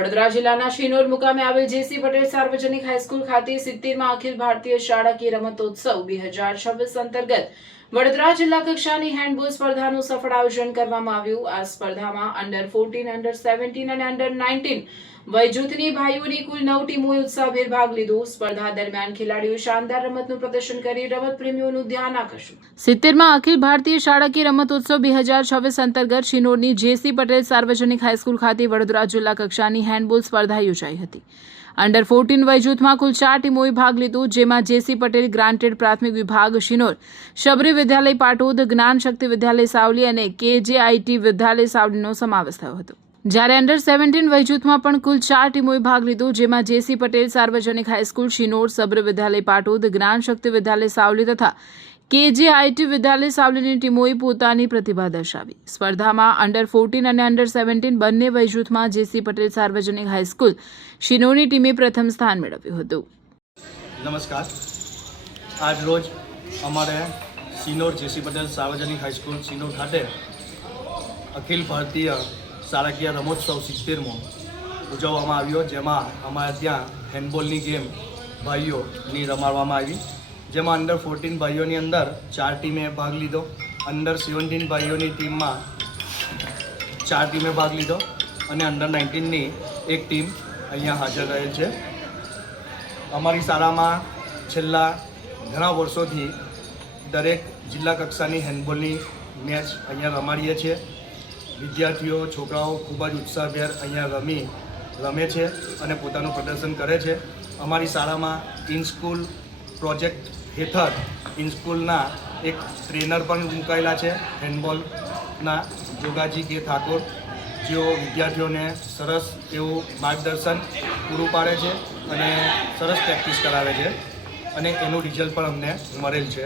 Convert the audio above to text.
વડોદરા જિલ્લાના શિનોર મુકામે આવેલ જેસી પટેલ સાર્વજનિક હાઈસ્કૂલ ખાતે 70મા અખિલ ભારતીય શાળાકીય રમતોત્સવ 2026 અંતર્ગત વડોદરા જિલ્લા કક્ષાની હેન્ડબોલ સ્પર્ધાનું સફળ આયોજન કરવામાં આવ્યું। આ સ્પર્ધામાં અંડર 14, અંડર 17 અને અંડર 19 વયજૂથની ભાઈઓની કુલ 9 ટીમોએ ઉત્સાહભેર ભાગ લીધો। સ્પર્ધા દરમિયાન ખેલાડીઓએ શાનદાર રમતનું પ્રદર્શન કરી રમત પ્રેમીઓનું ધ્યાન આકર્ષ્યું। 70મા અખિલ ભારતીય શાળાકીય રમતોત્સવ 2026 અંતર્ગત શિનોરની જેસી પટેલ સાર્વજનિક હાઈસ્કૂલ ખાતે વડોદરા જિલ્લા કક્ષાની હેન્ડબોલ સ્પર્ધા યોજાઈ હતી। અંડર 14 વયજૂથમાં કુલ 4 ટીમોએ ભાગ લીધો, જેમાં જેસી પટેલ ગ્રાન્ટેડ પ્રાથમિક વિભાગ શિનોર, શબરી વિદ્યાલય પાટોદ, જ્ઞાન શક્તિ વિદ્યાલય સાવલી અને કેજેઆઈટી વિદ્યાલય સાવલીનો સમાવેશ થયો હતો। જ્યારે અંડર 17 વયજૂથમાં પણ કુલ 4 ટીમોએ ભાગ લીધો, જેમાં જેસી પટેલ સાર્વજનિક હાઈસ્કૂલ શિનોર, શબરી વિદ્યાલય પાટોદ, જ્ઞાન શક્તિ વિદ્યાલય સાવલી તથા કેજેઆઈટી વિદ્યાલય સાવલીની ટીમોએ પોતાની પ્રતિભા દર્શાવી। સ્પર્ધામાં અંડર 14 અને અંડર 17 બંને વયજૂથમાં જેસી પટેલ સાર્વજનિક હાઈસ્કૂલ શિનોરની ટીમે પ્રથમ સ્થાન મેળવ્યું હતું। નમસ્કાર, આજ રોજ અમારે શિનોર જેસી પટેલ સાર્વજનિક હાઈસ્કૂલ શિનોર ખાતે અખિલ ભારતીય શાળાકીય રમોત્સવ 70મો ઉજવવામાં આવ્યો, જેમાં અમારે ત્યાં હેન્ડબોલની ગેમ ભાઈઓની રમાડવામાં આવી, જેમાં અંડર 14 ભાઈઓની અંદર 4 ટીમે ભાગ લીધો, અંડર 17 ભાઈઓની ટીમમાં 4 ટીમે ભાગ લીધો અને અંડર 19ની એક ટીમ અહીંયા હાજર રહેલ છે। અમારી શાળામાં છેલ્લા ઘણા વર્ષોથી દરેક જિલ્લા કક્ષાની હેન્ડબોલની મેચ અહીંયા રમાડીએ છીએ। વિદ્યાર્થીઓ, છોકરાઓ ખૂબ જ ઉત્સાહભેર અહીંયા રમે છે અને પોતાનું પ્રદર્શન કરે છે। અમારી શાળામાં ઇન સ્કૂલ પ્રોજેક્ટ હેઠળ ઇન સ્કૂલના એક ટ્રેનર પણ મુકાયેલા છે હેન્ડબોલના, જોગાજી કે ઠાકોર, જેઓ વિદ્યાર્થીઓને સરસ એવું માર્ગદર્શન પૂરું પાડે છે અને સરસ પ્રેક્ટિસ કરાવે છે અને એનું રિઝલ્ટ પણ અમને મળેલ છે।